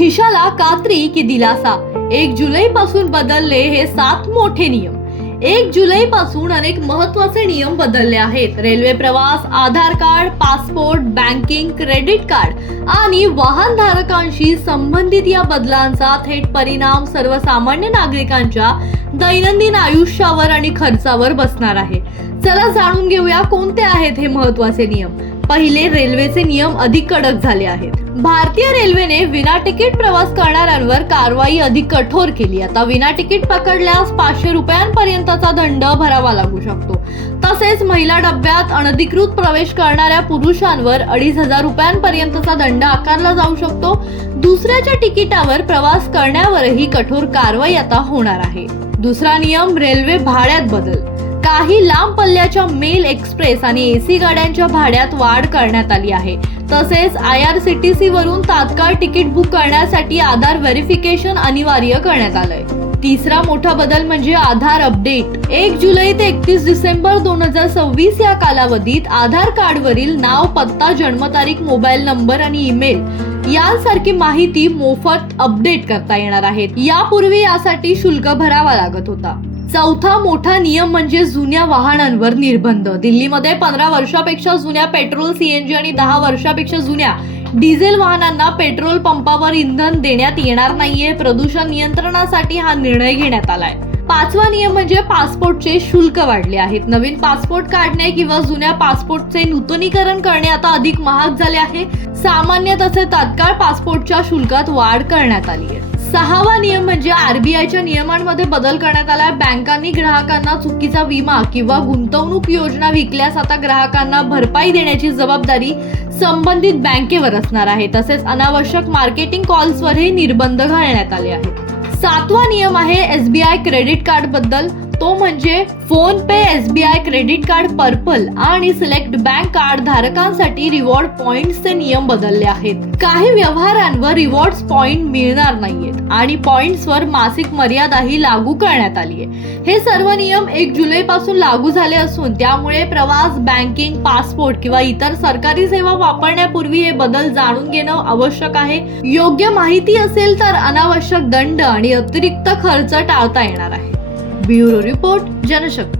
खिशाला कात्री की दिलासा? 1 जुलै पासून बदलले हे 7 मोठे नियम. 1 जुलै पासून अनेक महत्त्वाचे नियम बदलले आहेत. रेल्वे प्रवास, Aadhaar card, passport, banking, credit card आणि वाहन धारकांशी संबंधित या बदलांचा थेट परिणाम सर्वसामान्य नागरिकांच्या दैनंदिन आयुष्यावर आणि खर्चावर बसणार आहे. चला जाणून घेऊया कोणते आहेत हे महत्त्वाचे नियम. पहिले, रेल्वेचे नियम अधिक कडक झाले आहेत. भारतीय रेल्वेने विना तिकीट प्रवास करणाऱ्यांवर कारवाई अधिक कठोर केली. आता विना तिकीट पकडल्यास 500 रुपयांपर्यंतचा दंड भरावा लागू शकतो. तसेच महिला डब्यात अनधिकृत प्रवेश करणाऱ्या पुरुषांवर 2500 रुपयांपर्यंतचा दंड आकारला जाऊ शकतो. दुसऱ्याच्या तिकिटावर प्रवास करण्यावरही कठोर कारवाई आता होणार आहे. दुसरा नियम, रेल्वे भाड्यात बदल. काही लांब पल्ल्याच्या मेल, एक्सप्रेस आणि एसी गाड्यांच्या भाड्यात वाढ करण्यात आली आहे. तसेच IRCTC वरून तात्काळ तिकीट बुक करण्यासाठी आधार व्हेरिफिकेशन अनिवार्य करण्यात आलंय. तिसरा मोठा बदल म्हणजे आधार अपडेट. 1 जुलै ते 31 डिसेंबर 2026 या कालावधीत आधार कार्डवरील नाव, पत्ता, जन्मतारीख, मोबाईल नंबर आणि ईमेल यांसारखी माहिती मोफत अपडेट करता येणार आहे. यापूर्वी यासाठी शुल्क भरावा लागत होता. चौथा मोठा नियम म्हणजे जुन्या वाहनांवर निर्बंध. दिल्लीमध्ये 15 वर्षापेक्षा जुन्या पेट्रोल, CNG आणि 10 वर्षापेक्षा जुन्या डिझेल वाहनांना पेट्रोल पंपावर इंधन देण्यात येणार नाहीये. प्रदूषण नियंत्रणासाठी हा निर्णय घेण्यात आलाय. पाचवा नियम म्हणजे पासपोर्टचे शुल्क वाढले आहेत. नवीन पासपोर्ट काढणे किंवा जुन्या पासपोर्टचे नूतनीकरण करणे आता अधिक महाग झाले आहे. सामान्य तसेच तात्काळ पासपोर्टच्या शुल्कात वाढ करण्यात आली आहे. सहावा नियम म्हणजे RBIच्या नियमांमध्ये बदल करण्यात आला. बँकांनी ग्राहकांना चुकीचा विमा किंवा गुंतवणूक योजना विकल्यास आता ग्राहकांना भरपाई देण्याची जबाबदारी संबंधित बँकेवर असणार आहे. तसेच अनावश्यक मार्केटिंग कॉल्सवरही निर्बंध घालण्यात आले आहेत. सातवा नियम आहे SBI क्रेडिट कार्ड बद्दल. तो म्हणजे फोन पे, SBI क्रेडिट कार्ड, पर्पल आणि सिलेक्ट बँक कार्ड धारकांसाठी रिवॉर्ड पॉइंट्सचे नियम बदलले आहेत. काही व्यवहारांवर रिवॉर्ड्स पॉइंट मिळणार नाहीयेत आणि पॉइंट्सवर मासिक मर्यादाही लागू करण्यात आली आहे. हे सर्व नियम 1 जुलै पासून लागू झाले असून त्यामुळे प्रवास, बँकिंग, पासपोर्ट किंवा इतर सरकारी सेवा वापरण्यापूर्वी हे बदल जाणून घेणं आवश्यक आहे. योग्य माहिती असेल तर अनावश्यक दंड आणि अतिरिक्त खर्च टाळता येणार आहे. Bureau report, Janshakti.